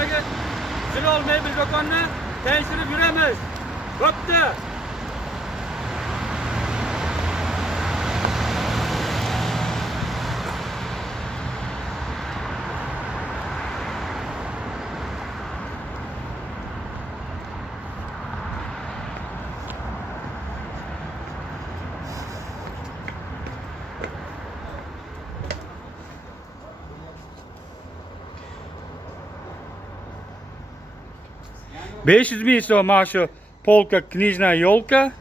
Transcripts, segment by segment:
do'konlarga Zilol mebel do'konni tanishtirib yuramiz. Bo'pti. $500 so'm mana shu polka knижная yo'lka.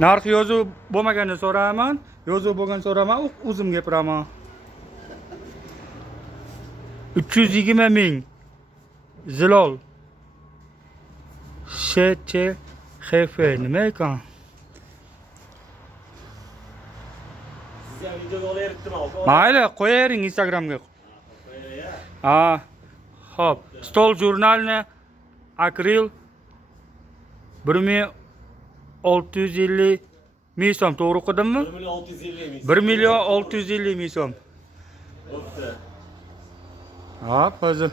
Narx yozuv bo'lmaganini so'raman. Yozuv bo'lgan so'raman, o'zim gapiraman. 320 ming. Zilol. SCHF nima ekan? Sizga videoga olayaptimi? Mayli, qo'yavering Instagramga. Ha. Xo'p, stol jurnalni akril 1.650 ming so'm, to'g'ri o'qidimmi? 1.650 ming so'm. Bo'pti. Hop, hozir.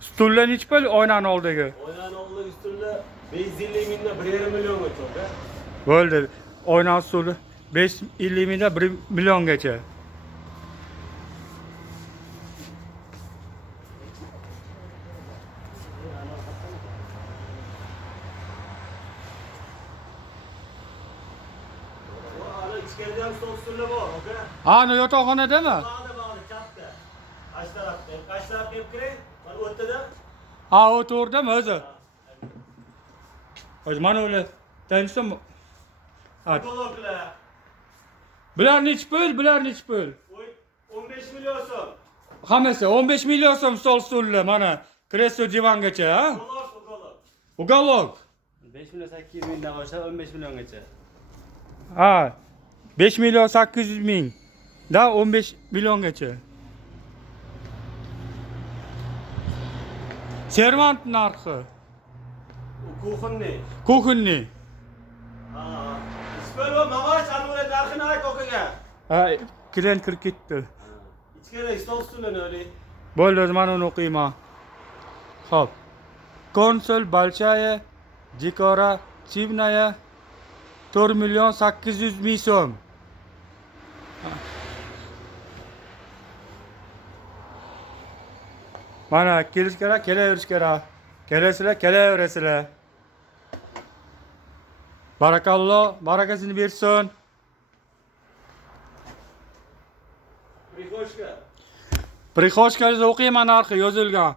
Stullar nechi pul oynani oldigi? Oynani oldidagi stulda 550 mingdan 1,5 millionga chiqdi. Bo'ldi. Oyna stuli 550 mingdan 1 milliongacha. İçeride hem stol stullar bor, oka? Ana yotoqxonadami? Bağda katta. Kaç tarafta? Kaç taraf hep kirey? Bana o'rtada. Ha, o to'g'ridami o'zi? Hozir mana ular tanishdim. Ha. Doloklar. Bular nechi pul? Bular nechi pul? 15 milyon so'm. Hammasi 15 million so'm stol stullar mana. Kreslo divangacha, ha? Dolok. Uголок. 5 milyon 800 mingdan boshlab 15 milyongacha. Ha. 5 million 800 ming. Da 15 milliongacha. Servant narxi. Kuxunni. Kuxunni. Ha. İsmail va Mamash Anvara narxini ayt okaga. Ha, klient kirib ketdi. Ichkari stol stulini o'ylaydi. Bo'ldi, mana uni o'qiyman. Xo'p. Konsul большая dekorativная 4 million 800 ming so'm. Mana kelish kerak, kelaverish kerak. Kelasizlar, kelaverasizlar. Barakalloh, barakasini bersin. Prixoshka. Prixoshkada o'qiyman narxi yozilgan.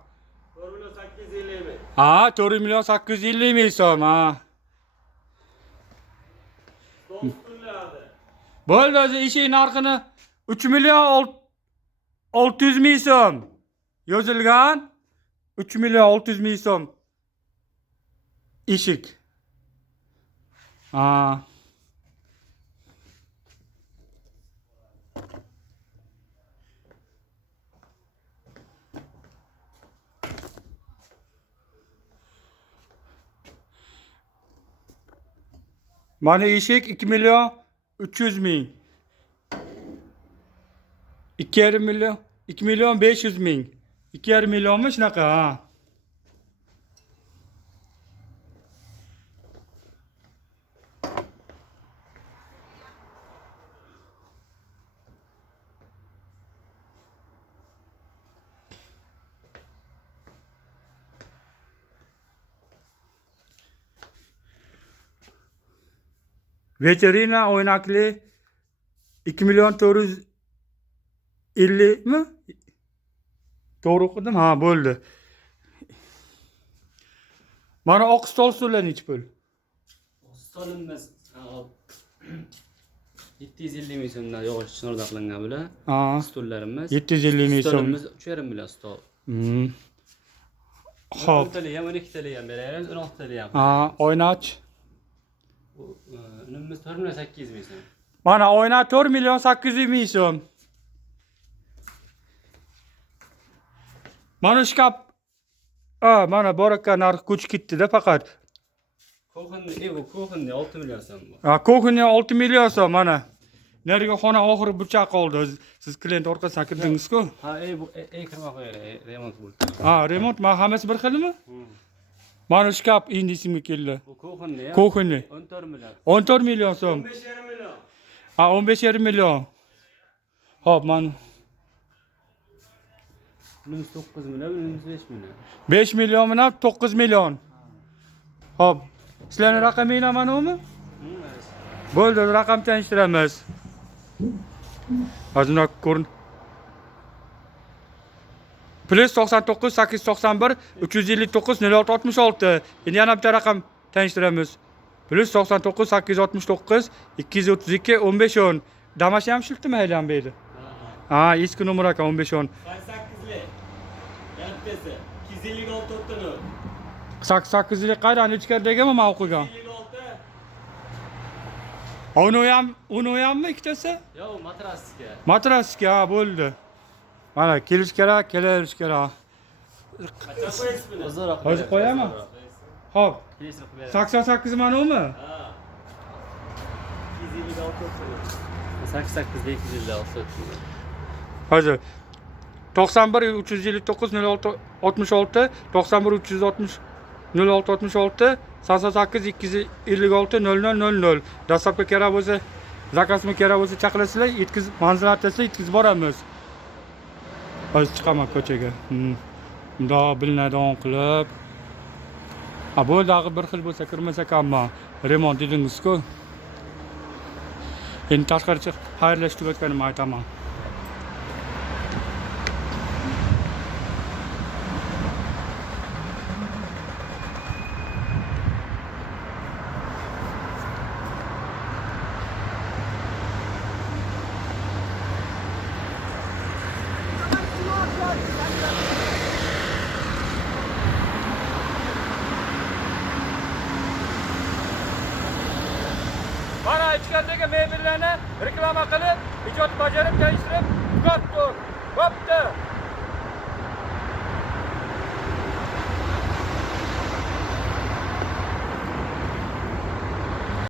4 milyon 850 ming. Ha, 4 million 850 ming so'm, ha. Stol stullarda. Bo'ldi, o'zi eshik narxini 3 million 600 ming so'm yozilgan. 3 million 600 ming so'm eshik. Ha. Mana eshik 2 million 300 ming. 2,5 million, 2 million 500 ming. 2,5 millionmi shunaqa, ha. Veterina o'ynakli 2 million 450 mi? To'g'ri o'qidim? Ha, bo'ldi. Mana oq stol stullar nechi pul? Stolimiz 750 ming so'mdan yog'och chinordan qilingan bular. Ha, Stullarimiz 750 ming so'm. Stolimiz 3,5 million stol. Xo'p. 10 tali ham 12 tali ham beramiz, 16 tali ham. Ha, oynach. Unimiz 4 milyon 800 ming so'm. Mana oyna 4 million 800 ming so'm. Mana shkaf. Mana boraka narx ko'chib ketdi-da faqat. Kuxunni 6 million so'm bu. Kuxunni 6 million so'm mana. Nariga xona oxiri burchaq qoldi. Siz klient orqasidan kirdingiz-ku. Ha, bu kirma qo'yar, remont bo'ldi. Ha, remont ma hammasi bir xilmi? Mana shkaf indisimi keldi. Bu kuxinni. Kuxinni. 14 million. 14 million so'm. 15,5 million. Ha, 15,5 million. Hop, mana Bunimiz 9 million, bunimiz 5 million. 5 million bilan 9 million. Hop. Sizlarning raqamingiz mana umi? Bo'ldi, raqam tanishtiramiz. Hozir ko'rin. Plus 99 891 359 0666. Endi yana bitta raqam tanishtiramiz. Plus 99 869 232 1510. Damashi ham shiltimi haylan beydi? Ha, eski nomer ekan 1510. 88'li. Yattesi. 256 o'tdini. 8lik qaydan ichkaridagimi men o'qigan? 256. Uni hammi ikkitasi? Yo, matrasga. Matrasga bo'ldi. Mana kelish kerak, kelish kerak. Qachon qo'yasiz buni? Uzoqroq. Hozir qo'yaman. Hop. Kelishib qo'yar. 88 mana umi? Ha. 256 o'tdini. 88 256. Hozir 91 359 06 66 91 360 06 66 88 256 0000. Dastlabki kerak bo'lsa, zakazmi kerak bo'lsa chaqilasizlar, yetkazib manzil artasida yetkazib boramiz. Hozir chiqaman ko'chaga. Bundoq bilinadigan qilib. Ha, bo'ldi, bir xil bo'lsa kirmasa ekanman. Remont dedingiz-ku. Endi tashqari chiq, xayrlashib o'tganimni aytaman. Mana ichkaridagi mebellarni reklama qilib, ijod bajarib